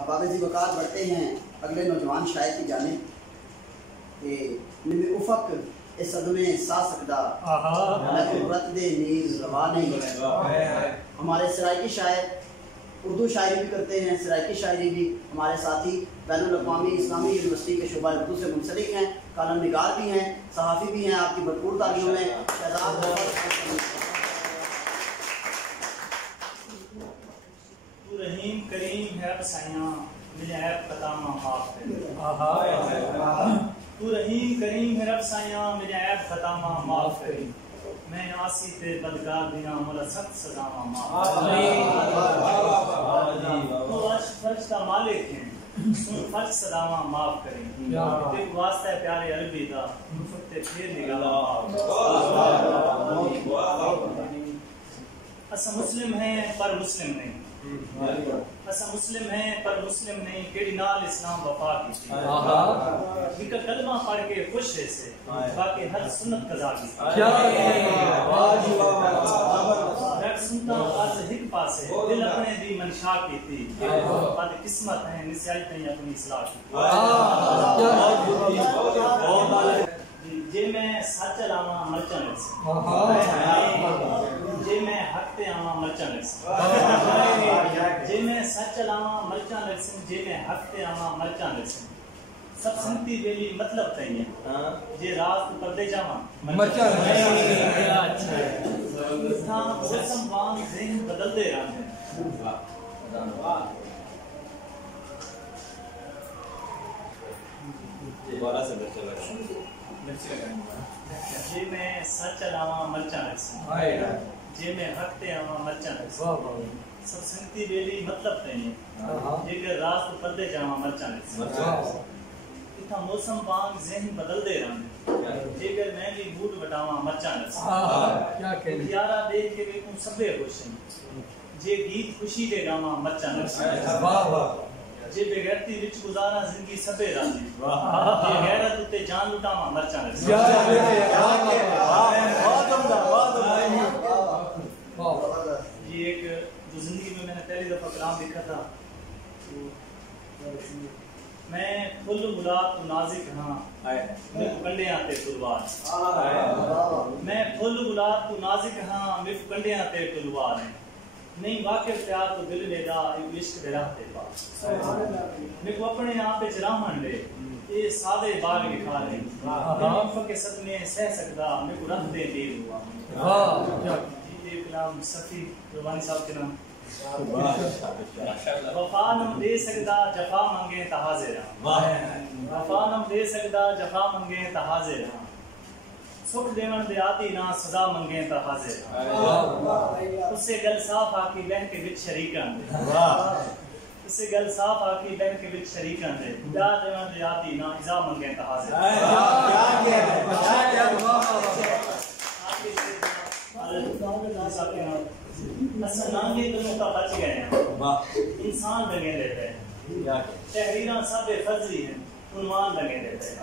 हवाबे वक़ार बढ़ते हैं अगले नौजवान शायर की जानिब कि निमे उफ़क़ ए सदमे सा सकदा रत दे नीज़ रवा नहीं। हमारे सराइकी शायर उर्दू शायरी भी करते हैं, सराइकी शायरी भी। हमारे साथी बैनुल अक़वामी इस्लामी यूनिवर्सिटी के शोबा उर्दू से मुंसलिक हैं, कॉलम निगार भी हैं, सहाफ़ी भी हैं। आपकी भरपूर तालियों में रहीम करीम है साइयां मुझे ऐप बतामा माफ कर। तू रहीम करीम है रब साइयां मुझे ऐप बतामा माफ कर। मैं आसी ते बदकार दिना मोला सख्त सजामा माफ। तू अर्श फर्श का मालिक है सुन फर्श सदामा माफ करें। तेरे वास्ता है प्यारे अरबी दा मुफ्ते फिर निगाह। असा मुस्लिम है पर मुस्लिम नहीं, असा मुस्लिम है पर मुस्लिम नहीं, केड़ी नाल इस्लाम वफा की थी। एक कलमा पढ़ के खुश है से बाकी हर सुन्नत कज़ा की। रख सुनता आज हिक पासे दिल अपने दी मनशा की थी। बद किस्मत है निसाई तई अपनी इस्लाह की। जे मैं सच लावा मरचन जे मैं हक ते आवा मरचन जे मैं सच लावा मरचन जे मैं हक ते आवा मरचन सब संती बेली मतलब तई है जे रात पर्दे जावा मरचन। अच्छा मौसम वांग ज़हन बदलते रहते हैं। दोबारा से चला जे मैं सच लावा मरचन जे मैं हक ते आवा मरचन सब संगती बेली मतलब तई जेकर रात पर्दे जावा मरचन इथा मौसम वांग ज़हन बदलते रहंदे जेकर मैं भी बूट वटावा मरचन क्या कहने यारा देख के भी तुम सबे खुश हैं जे गीत खुशी दे गावा मरचन। वाह वाह जे बेगैरती विच गुजारा जिंदगी सबे राजी। जे गैरत उते जान लुटावा मरचन। ये एक जो जिंदगी में मैंने पहली दफा कलाम लिखा था मैं फुल गुलाब तू नाजिक हां मिफ कंडे आते तुलवार। मैं फुल गुलाब तू नाजिक हां मिफ कंडे आते तुलवार नहीं वाकिफ प्यार तो दिल लेदा इश्क दे राहते पार। मैं को अपने आप पे चरामन ले ये सादे बाग लिखा ले मैं के सदमे सह सकदा मैं को रख दे दिल हुआ। वाह क्या ये कलाम सफी रुबानी साहब के नाम। वफा नम दे सकदा जफा मंगे ता हाजिर। वफा नम दे सकदा जफा मंगे ता हाजिर सुख देवन दे आती ना सदा मंगे ता हाजिर। उससे गल साफ आकी बहन के विच शरीकां दे। उससे गल साफ आकी बहन के विच शरीकां दे प्यार देवन दे आती ना इजा मंगे ता हाजिर। असा नांगे दोनों का बच गए हैं इंसान लगे रहते हैं तहरीरां सब फर्जी हैं उन्वान लगे रहते हैं।